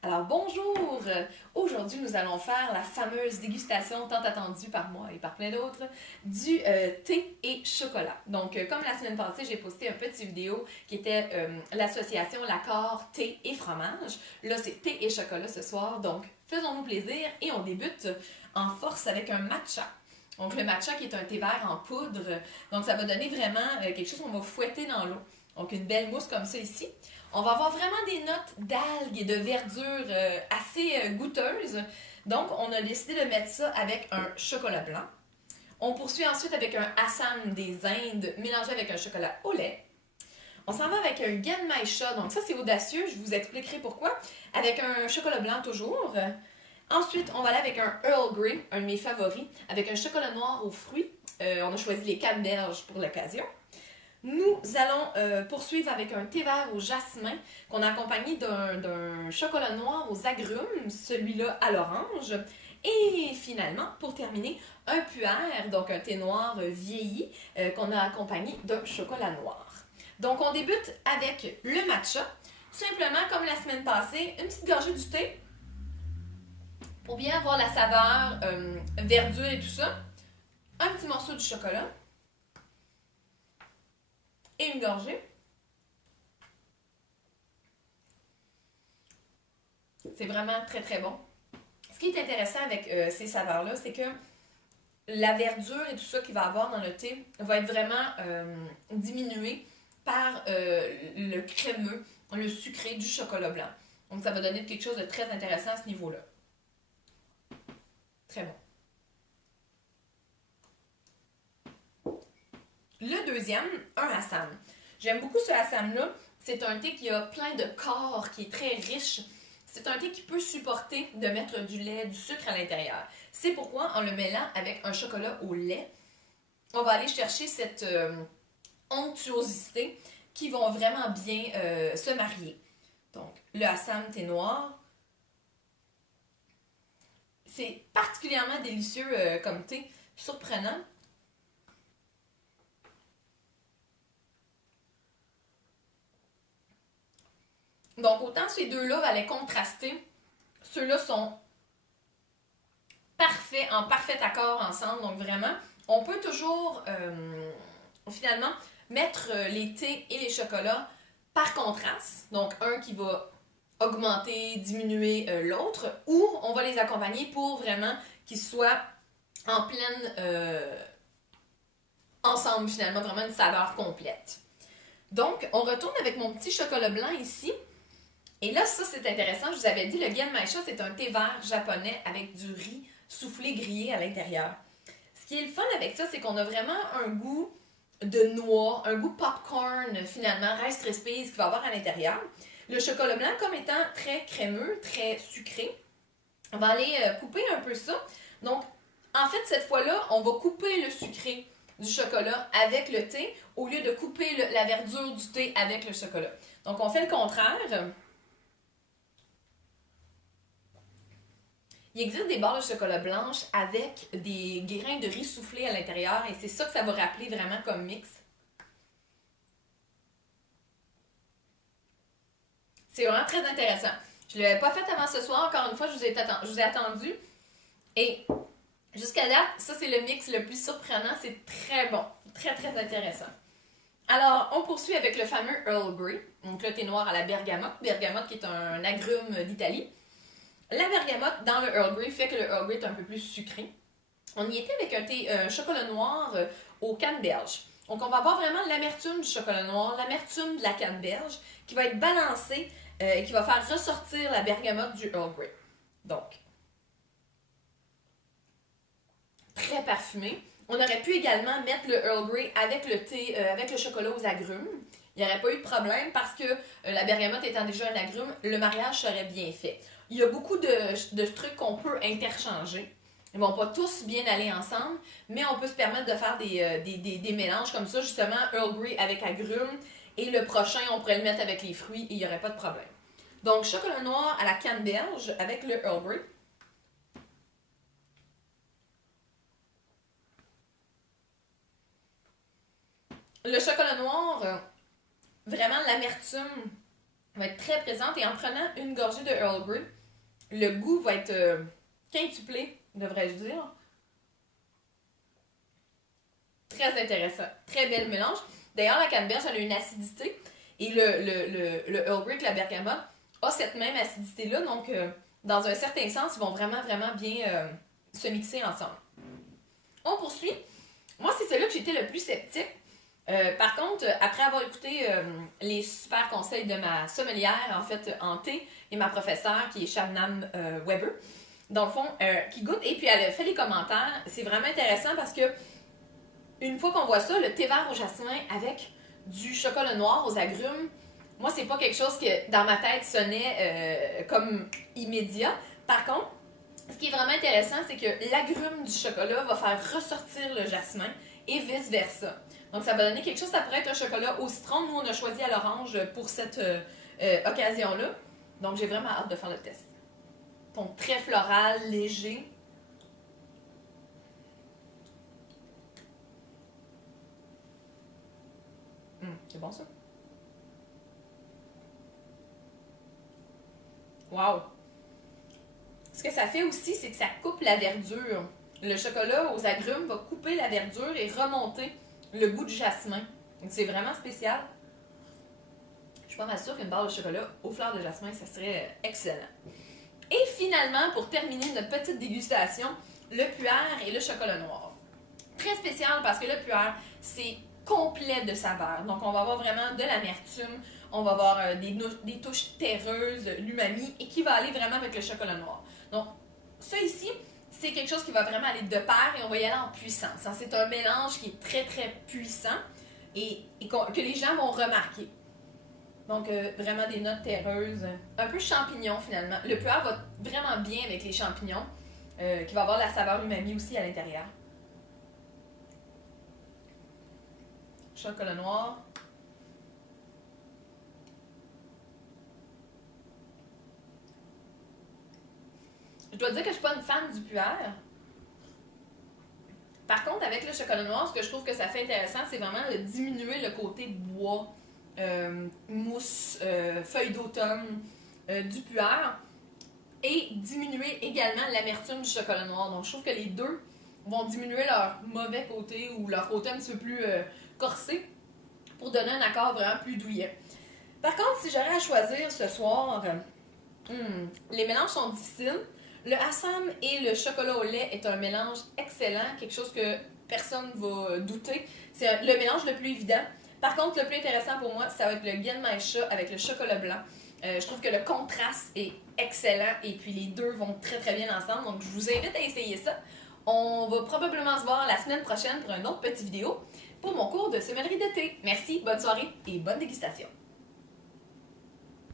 Alors bonjour! Aujourd'hui, nous allons faire la fameuse dégustation tant attendue par moi et par plein d'autres du thé et chocolat. Donc, comme la semaine passée, j'ai posté un petit vidéo qui était l'association l'accord thé et fromage. Là, c'est thé et chocolat ce soir, donc faisons-nous plaisir et on débute en force avec un matcha. Donc, le matcha qui est un thé vert en poudre. Donc, ça va donner vraiment quelque chose qu'on va fouetter dans l'eau. Donc, une belle mousse comme ça ici. On va avoir vraiment des notes d'algues et de verdure assez goûteuses. Donc, on a décidé de mettre ça avec un chocolat blanc. On poursuit ensuite avec un Assam des Indes mélangé avec un chocolat au lait. On s'en va avec un Genmaisha, donc ça c'est audacieux, je vous expliquerai pourquoi. Avec un chocolat blanc toujours. Ensuite, on va aller avec un Earl Grey, un de mes favoris, avec un chocolat noir aux fruits. On a choisi les canneberges pour l'occasion. Nous allons poursuivre avec un thé vert au jasmin qu'on a accompagné d'un chocolat noir aux agrumes, celui-là à l'orange. Et finalement, pour terminer, un puer, donc un thé noir vieilli qu'on a accompagné d'un chocolat noir. Donc on débute avec le matcha. Simplement, comme la semaine passée, une petite gorgée du thé pour bien avoir la saveur, verdure et tout ça. Un petit morceau du chocolat et une gorgée. C'est vraiment très très bon. Ce qui est intéressant avec ces saveurs-là, c'est que la verdure et tout ça qu'il va avoir dans le thé va être vraiment diminué par le crémeux, le sucré du chocolat blanc. Donc ça va donner quelque chose de très intéressant à ce niveau-là. Très bon. Le deuxième, un Assam. J'aime beaucoup ce Assam-là. C'est un thé qui a plein de corps, qui est très riche. C'est un thé qui peut supporter de mettre du lait, du sucre à l'intérieur. C'est pourquoi, en le mêlant avec un chocolat au lait, on va aller chercher cette onctuosité qui vont vraiment bien se marier. Donc, le Assam thé noir, c'est particulièrement délicieux comme thé, surprenant. Donc, autant ces deux-là allaient contraster, ceux-là sont parfaits, en parfait accord ensemble. Donc, vraiment, on peut toujours, finalement, mettre les thés et les chocolats par contraste. Donc, un qui va augmenter, diminuer l'autre, ou on va les accompagner pour vraiment qu'ils soient en pleine ensemble, finalement, vraiment une saveur complète. Donc, on retourne avec mon petit chocolat blanc ici. Et là, ça, c'est intéressant. Je vous avais dit, le Genmaisha, c'est un thé vert japonais avec du riz soufflé grillé à l'intérieur. Ce qui est le fun avec ça, c'est qu'on a vraiment un goût de noix, un goût popcorn, finalement, Rice Krispies qu'il va avoir à l'intérieur. Le chocolat blanc, comme étant très crémeux, très sucré, on va aller couper un peu ça. Donc, en fait, cette fois-là, on va couper le sucré du chocolat avec le thé au lieu de couper la verdure du thé avec le chocolat. Donc, on fait le contraire. Il existe des barres de chocolat blanche avec des grains de riz soufflés à l'intérieur et c'est ça que ça va rappeler vraiment comme mix. C'est vraiment très intéressant. Je ne l'avais pas fait avant ce soir, encore une fois, je vous ai attendu. Et jusqu'à date, ça c'est le mix le plus surprenant. C'est très bon, très très intéressant. Alors, on poursuit avec le fameux Earl Grey, donc le thé noir à la bergamote. Bergamote qui est un agrume d'Italie. La bergamote dans le Earl Grey fait que le Earl Grey est un peu plus sucré. On y était avec un thé chocolat noir aux canneberges. Donc, on va avoir vraiment l'amertume du chocolat noir, l'amertume de la canneberge qui va être balancée et qui va faire ressortir la bergamote du Earl Grey. Donc, très parfumé. On aurait pu également mettre le Earl Grey avec le thé, avec le chocolat aux agrumes. Il n'y aurait pas eu de problème parce que la bergamote étant déjà un agrume, le mariage serait bien fait. Il y a beaucoup de trucs qu'on peut interchanger. Ils vont pas tous bien aller ensemble, mais on peut se permettre de faire des mélanges comme ça, justement, Earl Grey avec agrumes, et le prochain, on pourrait le mettre avec les fruits et il n'y aurait pas de problème. Donc, chocolat noir à la canneberge avec le Earl Grey. Le chocolat noir, vraiment l'amertume va être très présente et en prenant une gorgée de Earl Grey, le goût va être quintuplé, devrais-je dire. Très intéressant. Très bel mélange. D'ailleurs, la canneberge, elle a une acidité et le Earl Grey avec la bergamote a cette même acidité-là. Donc, dans un certain sens, ils vont vraiment, vraiment bien se mixer ensemble. On poursuit. Moi, c'est celui-là que j'étais le plus sceptique. Par contre, après avoir écouté les super conseils de ma sommelière, en fait, en thé, et ma professeure, qui est Shabnam Weber, dans le fond, qui goûte, et puis elle a fait les commentaires. C'est vraiment intéressant parce que une fois qu'on voit ça, le thé vert au jasmin avec du chocolat noir aux agrumes, moi, c'est pas quelque chose que dans ma tête sonnait comme immédiat. Par contre, ce qui est vraiment intéressant, c'est que l'agrume du chocolat va faire ressortir le jasmin et vice-versa. Donc, ça va donner quelque chose, ça pourrait être un chocolat au citron. Nous, on a choisi à l'orange pour cette occasion-là. Donc, j'ai vraiment hâte de faire le test. Ton très floral, léger. C'est bon, ça? Wow! Ce que ça fait aussi, c'est que ça coupe la verdure. Le chocolat aux agrumes va couper la verdure et remonter le goût du jasmin. Donc, c'est vraiment spécial. Je suis pas mal sûre qu'une barre de chocolat aux fleurs de jasmin, ça serait excellent. Et finalement, pour terminer notre petite dégustation, le puère et le chocolat noir. Très spécial parce que le puère, c'est complet de saveurs. Donc, on va avoir vraiment de l'amertume, on va avoir des touches terreuses, l'umami, et qui va aller vraiment avec le chocolat noir. Donc, ça ici, c'est quelque chose qui va vraiment aller de pair et on va y aller en puissance. C'est un mélange qui est très, très puissant et que les gens vont remarquer. Donc, vraiment des notes terreuses, un peu champignons finalement. Le puer va vraiment bien avec les champignons, qui va avoir la saveur umami aussi à l'intérieur. Chocolat noir. Je dois dire que je suis pas une fan du puer. Par contre, avec le chocolat noir, ce que je trouve que ça fait intéressant, c'est vraiment de diminuer le côté bois, mousse, feuilles d'automne du puer et diminuer également l'amertume du chocolat noir. Donc, je trouve que les deux vont diminuer leur mauvais côté ou leur côté un petit peu plus corsé pour donner un accord vraiment plus douillet. Par contre, si j'aurais à choisir ce soir, les mélanges sont difficiles. Le Assam et le chocolat au lait est un mélange excellent, quelque chose que personne ne va douter. C'est le mélange le plus évident. Par contre, le plus intéressant pour moi, ça va être le Genmaisha avec le chocolat blanc. Je trouve que le contraste est excellent et puis les deux vont très très bien ensemble. Donc, je vous invite à essayer ça. On va probablement se voir la semaine prochaine pour une autre petite vidéo pour mon cours de sommellerie de thé. Merci, bonne soirée et bonne dégustation.